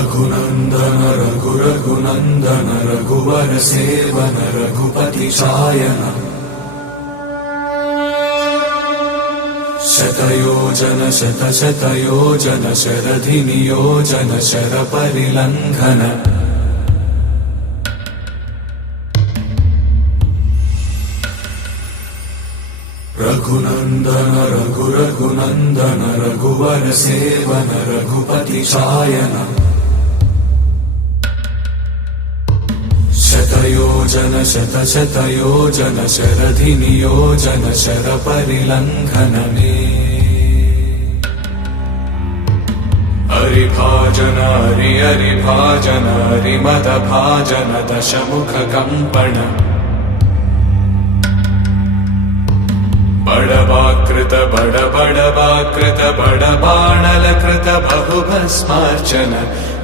रघुनन्दन रघुनन्दन रघुवर seven Raghupati चायन शतयोजन शतशतयोजन शरधि नियोजन शरपरिलङ्घन रघुनन्दन रघुनन्दन रघुवर seven Raghupati चायन शतयोजन शतशतयोजन शरधि नियोजन शरपरिलङ्घन हरिभाजन हरिभाजन हरिमदभाजन दशमुख कंपन बड़वाकृत बड़वाकृत बड़बाणलकृत बहुभस्मार्चन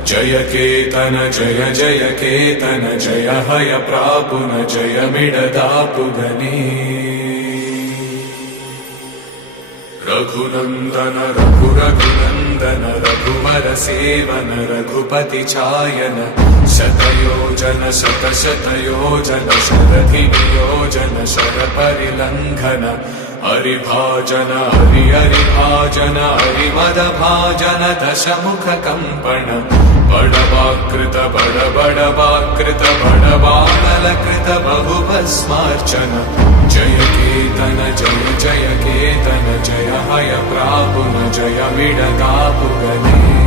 जय केतन जय जय केतन जय हय प्रापुन जय मिडदापुगनी रघुनन्दन रघुनन्दन रघुवर सेवन रघुपति चायन शतयोजन शतशतयोजन शरधि नियोजन शरपरिलङ्घन हरिभाजन हरिभाजन हरिमदभाजन दशमुख कंपन बड़वाकृत बड़वाकृत बड़बाणलकृत बहुभस्मार्चन जय केतन जय जय केतन जय हय प्रापुन जय मिडदापुगनी